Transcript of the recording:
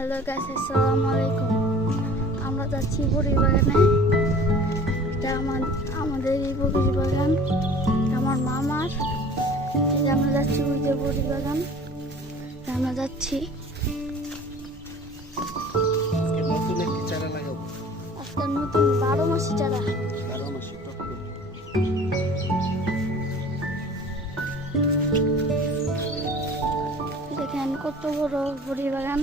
Hello guys, আসসালামু আলাইকুম। আমরা যাচ্ছি বড়ি বাগানে। এটা আমাদের এই বড়ি বাগান, আমার মামার। এই যে আমরা যাচ্ছি ওই যে বড়ি বাগান, আমরা যাচ্ছি। নতুন একটি চারা লাগাবো। আজকে নতুন 12 মাসি চারা। 12 মাসি টপ। দেখেন কত বড় বড়ি বাগান।